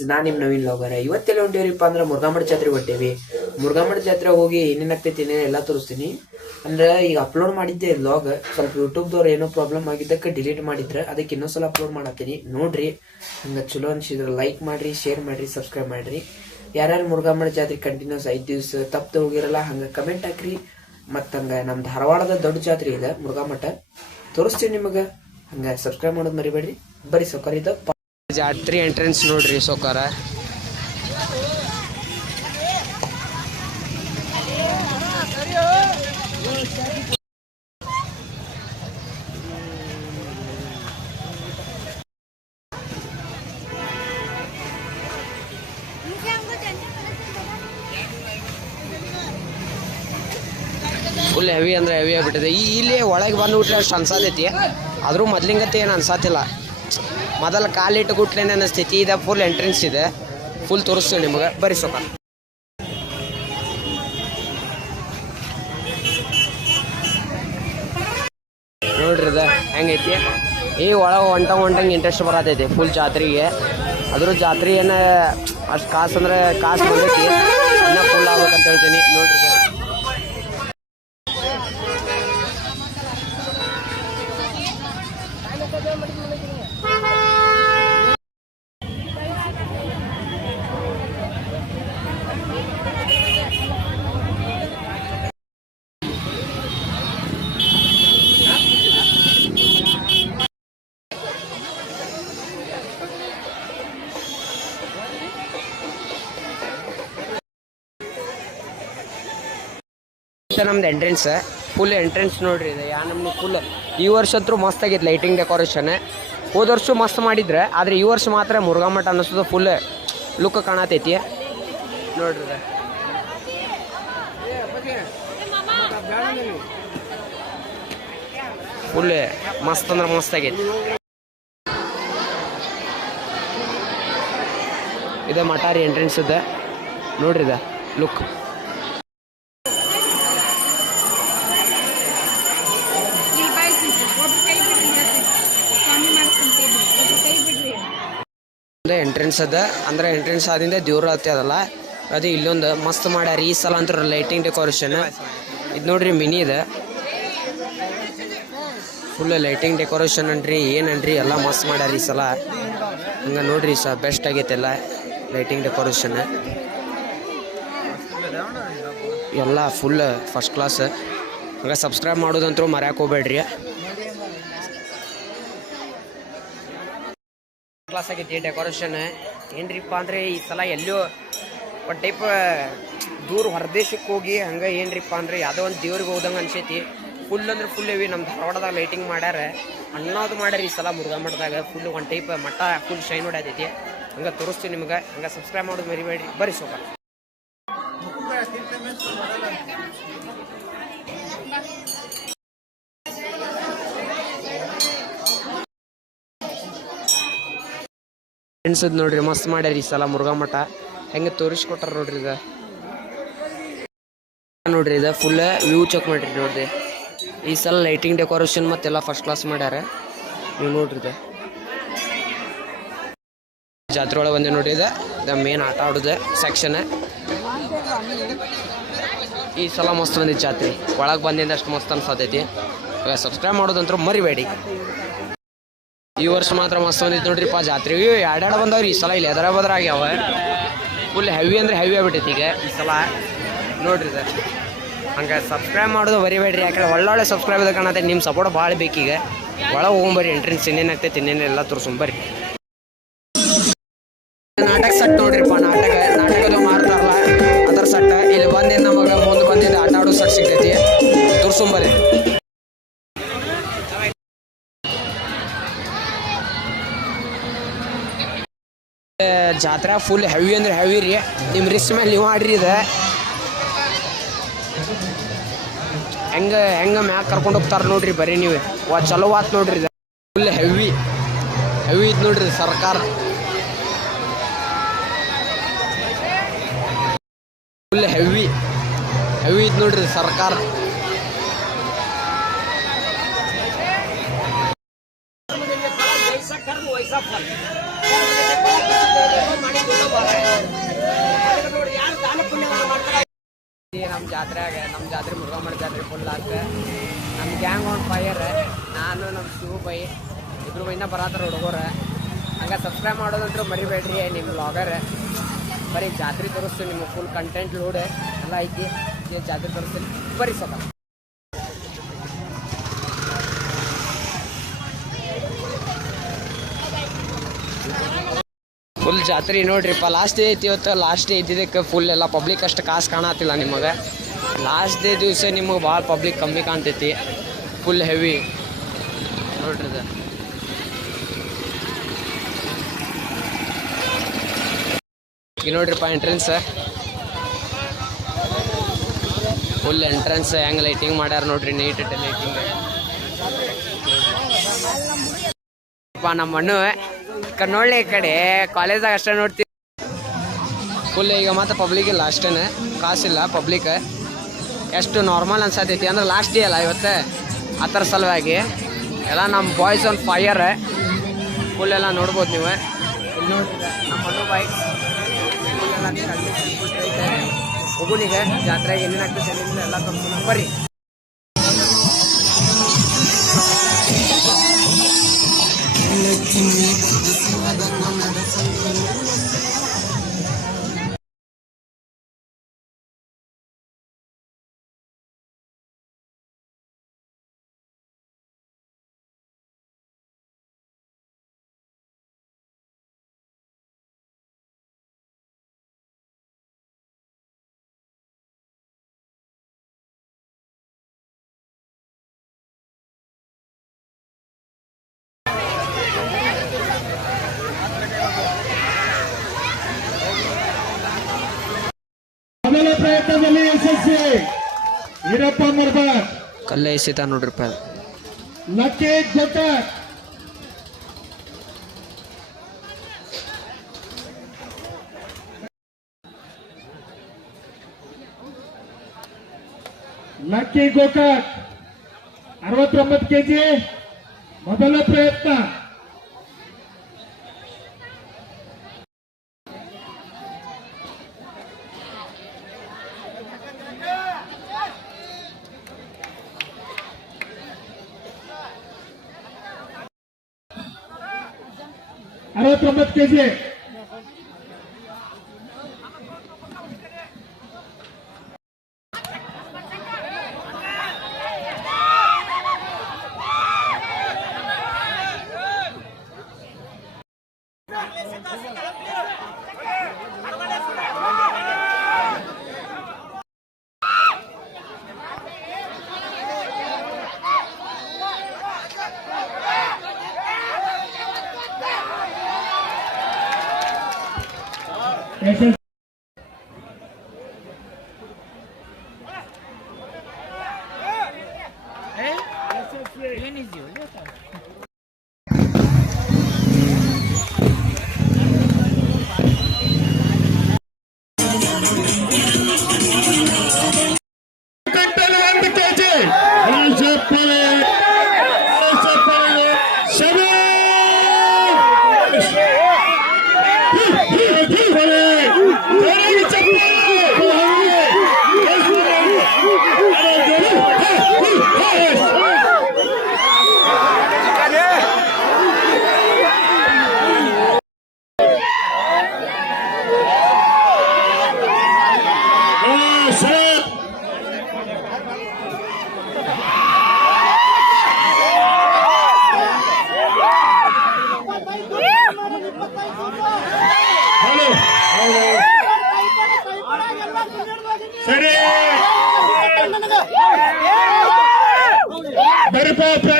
Guys, ನಾನು ನಿಮ್ಮ ನವೀನ್ ಲೋಗರ. ಇವತ್ತೆಲ್ಲ ಹೊಂಟೇವ್ರಿಪ್ಪ ಅಂದ್ರೆ ಮುರುಘಾಮಠ ಜಾತ್ರೆ ಹೊಂಟೇವಿ. ಮುರುಘಾಮಠ ಜಾತ್ರೆ ಹೋಗಿ ಏನೇನಾಗ್ತೈತಿ ಎಲ್ಲ ತೋರಿಸ್ತೀನಿ. ಅಂದ್ರೆ ಈಗ ಅಪ್ಲೋಡ್ ಮಾಡಿದ್ದೆ ಲಾಗ್, ಸ್ವಲ್ಪ ಯೂಟ್ಯೂಬ್ದವ್ರು ಏನೋ ಪ್ರಾಬ್ಲಮ್ ಆಗಿದ್ದಕ್ಕೆ ಡಿಲೀಟ್ ಮಾಡಿದ್ರೆ ಅದಕ್ಕೆ ಇನ್ನೊಂದ್ಸಲ ಅಪ್ಲೋಡ್ ಮಾಡತ್ತೀನಿ. ನೋಡ್ರಿ, ಹಂಗೆ ಚಲೋ ಅನ್ಸಿದ್ರೆ ಲೈಕ್ ಮಾಡ್ರಿ, ಶೇರ್ ಮಾಡ್ರಿ, ಸಬ್ಸ್ಕ್ರೈಬ್ ಮಾಡ್ರಿ. ಯಾರ್ಯಾರು ಮುರುಘಾಮಠ ಜಾತ್ರೆ ಕಂಟಿನ್ಯೂಸ್ 5 ದಿವಸ ತಪ್ಪು ಹೋಗಿರಲ್ಲ ಹಂಗೆ ಕಮೆಂಟ್ ಹಾಕ್ರಿ. ಮತ್ತು ಹಂಗೆ ನಮ್ಮ ಧಾರವಾಡದ ದೊಡ್ಡ ಜಾತ್ರೆ ಇದೆ ಮುರುಘಾಮಠ, ತೋರಿಸ್ತೀನಿ ನಿಮಗೆ. ಹಂಗೆ ಸಬ್ಸ್ಕ್ರೈಬ್ ಮಾಡೋದು ಮರಿಬೇಡ್ರಿ. ಬರೀ ಸೌಕರ್ಯದ ಜಾತ್ರೆ ಎಂಟ್ರೆನ್ಸ್ ನೋಡ್ರಿ ಸೌಕಾರ. ಫುಲ್ ಹೆವಿ ಅಂದ್ರೆ ಹೆವಿ ಆಗಿಬಿಟ್ಟಿದೆ. ಇಲ್ಲಿ ಒಳಗೆ ಬಂದುಬಿಟ್ರೆ ಅಷ್ಟು ಅನ್ಸಾತೈತಿ, ಆದರೂ ಮೊದ್ಲಿಂಗತ್ತೆ ಏನು ಅನ್ಸಾತಿಲ್ಲ. ಮೊದಲು ಕಾಲಿಟ್ಟು ಗುಟ್ಲೇನೆ ಅನ್ನಿಸ್ತೈತಿ. ಇದು ಫುಲ್ ಎಂಟ್ರೆನ್ಸ್ ಇದೆ, ಫುಲ್ ತೋರಿಸ್ತೀವಿ ನಿಮಗೆ. ಬರೀ ಸೊಕ ನೋಡ್ರಿ ಇದು ಹೆಂಗೈತಿ. ಈ ಒಳಗೆ ಹೊಂಟಂಗೆ ಇಂಟ್ರೆಸ್ಟ್ ಬರತೈತಿ ಫುಲ್ ಜಾತ್ರೆಗೆ. ಅದ್ರ ಜಾತ್ರೆ ಏನು ಅಷ್ಟು ಕಾಸು ಅಂದ್ರೆ ಕಾಸು ಬಂದೈತಿ, ಇನ್ನೂ ಫುಲ್ ಆಗ್ಬೇಕಂತ ಹೇಳ್ತೀನಿ. ನೋಡ್ರಿ ನಮ್ದು ಎಂಟ್ರೆನ್ಸ್, ಫುಲ್ ಎಂಟ್ರೆನ್ಸ್ ನೋಡ್ರಿ ಇದೆ. ನಮ್ದು ಫುಲ್ ಈ ವರ್ಷ ಅಂತೂ ಮಸ್ತ್ ಆಗೈತೆ ಲೈಟಿಂಗ್ ಡೆಕೋರೇಷನ್. ಹೋದ ವರ್ಷ ಮಸ್ತ್ ಮಾಡಿದ್ರೆ, ಆದರೆ ಈ ವರ್ಷ ಮಾತ್ರ ಮುರುಘಾಮಠ ಅನ್ನಿಸೋದು ಫುಲ್ ಲುಕ್ ಕಾಣತೈತಿ ನೋಡ್ರಿ. ಫುಲ್ ಮಸ್ತ್ ಅಂದ್ರೆ ಮಸ್ತ್ ಆಗೈತಿ. ಇದು ಮಠಾರಿ ಎಂಟ್ರೆನ್ಸ್ ಇದೆ ನೋಡ್ರಿ, ಇದೆ ಲುಕ್. ಎಂಟ್ರೆನ್ಸ್ ಅದ ಅಂದ್ರೆ ಎಂಟ್ರೆನ್ಸ್ ಆದಿಂದ ದೇವ್ರ ಹತ್ತಿ ಅದಲ್ಲ, ಅದು ಇಲ್ಲೊಂದು ಮಸ್ತ್ ಮಾಡ್ಯಾರ ಈ ಸಲ ಅಂತ ಲೈಟಿಂಗ್ ಡೆಕೋರೇಷನ್. ಇದು ನೋಡ್ರಿ ಮಿನಿ ಇದೆ, ಫುಲ್ ಲೈಟಿಂಗ್ ಡೆಕೋರೇಷನ್ ಅನ್ರಿ ಏನನ್ರಿ ಎಲ್ಲ ಮಸ್ತ್ ಮಾಡ್ಯಾರ ಈ ಸಲ. ಹಂಗೆ ನೋಡ್ರಿ ಬೆಸ್ಟ್ ಆಗೈತೆ ಎಲ್ಲ ಲೈಟಿಂಗ್ ಡೆಕೋರೇಷನ್ ಎಲ್ಲ ಫುಲ್ ಫಸ್ಟ್ ಕ್ಲಾಸ್. ಹಂಗೆ ಸಬ್ಸ್ಕ್ರೈಬ್ ಮಾಡೋದಂತೂ ಮರ್ಯಾಕೆ ಹೋಗ್ಬೇಡ್ರಿ. ಕ್ಲಾಸ್ ಆಗೈತಿ ಡೆಕೋರೇಷನ್. ಏನ್ರಿಪ್ಪ ಅಂದರೆ ಈ ಸಲ ಎಲ್ಲೋ ಒಂದು ಟೈಪ್ ದೂರ ಹೊರದೇಶಕ್ಕೆ ಹೋಗಿ ಹಂಗೆ ಏನ್ರಿಪ್ಪ ಅಂದರೆ ಯಾವುದೋ ಒಂದು ದೇವ್ರಿಗೆ ಹೋದಂಗೆ ಅನ್ಸೈತಿ. ಫುಲ್ ಅಂದ್ರೆ ಫುಲ್ ಇವಿ ನಮ್ಮ ಧಾರವಾಡದಾಗ ಲೈಟಿಂಗ್ ಮಾಡ್ಯಾರ, ಅನ್ನೋದು ಮಾಡ್ಯಾರ ಈ ಸಲ ಮುರುಘಾಮಠದಾಗ. ಫುಲ್ ಒಂದು ಟೈಪ್ ಮಠ ಫುಲ್ ಶೈನ್ ಹೊಡ್ಯತೈತಿ. ಹಂಗೆ ತೋರಿಸ್ತೀವಿ ನಿಮ್ಗೆ. ಹಂಗೆ ಸಬ್ಸ್ಕ್ರೈಬ್ ಮಾಡೋದು ಮರಿಬೇಡ್ರಿ. ಬರೀ ಸೋಪ ಫ್ರೆಂಡ್ಸದ್ ನೋಡ್ರಿ ಮಸ್ತ್ ಮಾಡ್ಯಾರ ಈ ಸಲ ಮುರುಘಾಮಠ. ಹೆಂಗೆ ತೋರಿಸ್ಕೊಟ್ಟಾರ ನೋಡ್ರಿ. ಇದು ನೋಡ್ರಿ, ಇದು ಫುಲ್ ವ್ಯೂ ಚೆಕ್ ಮಾಡ್ರಿ ನೋಡ್ರಿ. ಈ ಸಲ ಲೈಟಿಂಗ್ ಡೆಕೋರೇಷನ್ ಮತ್ತೆಲ್ಲ ಫಸ್ಟ್ ಕ್ಲಾಸ್ ಮಾಡ್ಯಾರ. ನೀವು ನೋಡ್ರಿ ಇದು ಜಾತ್ರೆ ಒಳಗೆ ಬಂದೆ ನೋಡ್ರಿ. ಇದು ಮೇನ್ ಆಟ ಆಡೋದು ಸೆಕ್ಷನ್. ಈ ಸಲ ಮಸ್ತ್ ಬಂದಿದ್ದು ಜಾತ್ರೆ, ಒಳಗೆ ಬಂದಿಂದ ಅಷ್ಟು ಮಸ್ತ್ ಅನ್ಸತೈತಿ. ಸಬ್ಸ್ಕ್ರೈಬ್ ಮಾಡೋದಂತೂ ಮರಿಬೇಡಿ. ಈ ವರ್ಷ ಮಾತ್ರ ಮಸ್ತ್ ಬಂದಿತ್ತು ನೋಡ್ರಿಪ್ಪ ಜಾತ್ರೆ. ಎರಡೆರಡು ಬಂದವ್ರಿ ಈ ಸಲ. ಇಲ್ಲಿ ಎದರ ಬದ್ರ ಆಗ್ಯಾವ. ಫುಲ್ ಹೆವಿ ಅಂದ್ರೆ ಹೆವಿ ಆಗ್ಬಿಟ್ಟೈತಿ ಈಗ ಈ ಸಲ ನೋಡ್ರಿ. ಇದು ಹಂಗೆ ಸಬ್ಸ್ಕ್ರೈಬ್ ಮಾಡೋದು ಬರಿಬೇಡ್ರಿ, ಯಾಕಂದ್ರೆ ಒಳ್ಳೊಳ್ಳೆ ಸಬ್ಸ್ಕ್ರೈಬ್ ಇದೆ ಕಾಣತ್ತೆ. ನಿಮ್ಮ ಸಪೋರ್ಟ್ ಭಾಳ ಬೇಕೀಗ. ಒಳಗೆ ಹೋಗ್ಬರ್ರಿ, ಎಂಟ್ರೆನ್ಸ್ ಇನ್ನೇನಾಗ್ತೈತಿ ಇನ್ನೇನೆಲ್ಲ ತೋರಿಸ್ಕೊಂಬರ್ರಿ. ನಾಟಕ ಸಟ್ ನೋಡ್ರಿಪ್ಪ, ನಾಟಕದ ಮಾರ್ತಾರಲ್ಲ ಅದರ ಸಟ್ಟ. ಇಲ್ಲಿ ಬಂದಿಂದ ನಮಗೆ ಮುಂದೆ ಬಂದಿದ್ದು ಆಟ ಆಡೋ ಸಟ್ ಸಿಗ್ತೈತಿ, ತೋರಿಸ್ಕೊಂಬರ್ರಿ. ಜಾತ್ರೆ ಫುಲ್ ಹೆವಿ ಅಂದ್ರೆ ಹೆವಿ ರೀ. ನಿಮ್ಮ ರಿಸ್ಕ್ ಮೇಲೆ ನೀವು ಆಡ್ರಿ. ಇದು ಹೆಂಗೆ ಮ್ಯಾಗ ಕರ್ಕೊಂಡು ಹೋಗ್ತಾರೆ ನೋಡ್ರಿ. ಬರೀ ನೀವು ಚಲೋ ಆತ್ ನೋಡ್ರಿ. ಇದು ಫುಲ್ ಹೆವಿ ಇದು ನೋಡ್ರಿ. ಸರ್ಕಾರ ಫುಲ್ ಹೆವಿ ಇದು ನೋಡ್ರಿ. ಸರ್ಕಾರ वैसा कर्म वैसा फल। ನಮ್ಮ ಜಾತ್ರೆ ಮುರುಘಾಮಠ ಜಾತ್ರೆ ಫುಲ್ ಆತ. ನಮ್ಮ ಗ್ಯಾಂಗ್ ಆನ್ ಫೈರ್. ನಾನು ನಮ್ಮ ಶಿವ ಬೈ ಇಬ್ರು ಬೈನ ಬರತ್ತಾರ ಹುಡುಗರು. ಹಂಗೆ ಸಬ್ಸ್ಕ್ರೈಬ್ ಮಾಡೋದಂತೂ ಮರಿಬೇಡ್ರಿ. ನಿಮ್ಮ ಬ್ಲಾಗರ್ ಬರೀ ಜಾತ್ರೆ ತೋರಿಸ್ತೀನಿ ನಿಮ್ಗೆ. ಫುಲ್ ಕಂಟೆಂಟ್ ಲೋಡ್ ಎಲ್ಲ ಐತಿ. ಜಾತ್ರೆ ತೋರಿಸ್ತೀನಿ ಬರೀ ಸ್ವಲ್ಪ. ಫುಲ್ ಜಾತ್ರೆ ನೋಡ್ರಿಪ್ಪ. ಲಾಸ್ಟ್ ಡೇ ಐತಿ ಇವತ್ತು. ಲಾಸ್ಟ್ ಡೇ ಇದ್ದಿದ್ದಕ್ಕೆ ಫುಲ್ ಎಲ್ಲ ಪಬ್ಲಿಕ್ ಅಷ್ಟು ಕಾಸು ಕಾಣತ್ತಿಲ್ಲ ನಿಮಗೆ. ಲಾಸ್ಟ್ ಡೇ ದಿವಸ ನಿಮಗೆ ಭಾಳ ಪಬ್ಲಿಕ್ ಕಮ್ಮಿ ಕಾಣ್ತೈತಿ. ಫುಲ್ ಹೆವಿ ನೋಡ್ರಿ. ಈಗ ನೋಡ್ರಿಪ್ಪ ಎಂಟ್ರೆನ್ಸ್. ಫುಲ್ ಎಂಟ್ರೆನ್ಸ್ ಹೆಂಗೆ ಲೈಟಿಂಗ್ ಮಾಡ್ಯಾರ ನೋಡ್ರಿ. Neat lighting. ನಮ್ಮ ಮಣ್ಣು ನೋಡ್ಲಿ ಈ ಕಡೆ ಕಾಲೇಜಾಗ ಅಷ್ಟೇ ನೋಡ್ತೀವಿ. ಫುಲ್ ಈಗ ಮತ್ತೆ ಪಬ್ಲಿಕ್ ಇಲ್ಲ ಅಷ್ಟೇ. ಕಾಸಿಲ್ಲ ಪಬ್ಲಿಕ್. ಎಷ್ಟು ನಾರ್ಮಲ್ ಅನ್ಸತೈತಿ ಅಂದ್ರೆ ಲಾಸ್ಟ್ ಡೇ ಅಲ್ಲ ಇವತ್ತು. ಆ ಥರ ಸಲುವಾಗಿ ಎಲ್ಲ ನಮ್ಮ ಬಾಯ್ಸ್ ಆನ್ ಫೈರ್. ಫುಲ್ ಎಲ್ಲ ನೋಡ್ಬೋದು ನೀವು. ಇಲ್ಲಿ ನೋಡ್ರಿ ನಮ್ಮ ಮಣ್ಣು ಬಾಯ್ಸ್ ಫುಲ್ ಎಲ್ಲ ಹೋಗುನಿಗೆ ಜಾತ್ರೆಗೆ ಏನೇನು ಆಗ್ತದೆ ಏನೇನಿಲ್ಲ ಎಲ್ಲ ತಗೊಂಡು ಬರ್ರಿ. ಮೊದಲ ಪ್ರಯತ್ನದಲ್ಲಿ ಯಶಸ್ವಿ ಈರಪ್ಪ ಮರ್ಬಾರ್. ಕಲ್ಲ ಎಸಿತ ನೋಡ್ರಿಪ್ಪ. ಲಕ್ಕೇಶ್ ಜೊಟ್ಟರ್, ಲಕ್ಕಿ ಗೋಕಾಕ್ 69 kg. ಮೊದಲ ಪ್ರಯತ್ನ. kg. ಯಶಸ್ವಿ ಸರಿ ಬರಪ್ಪ.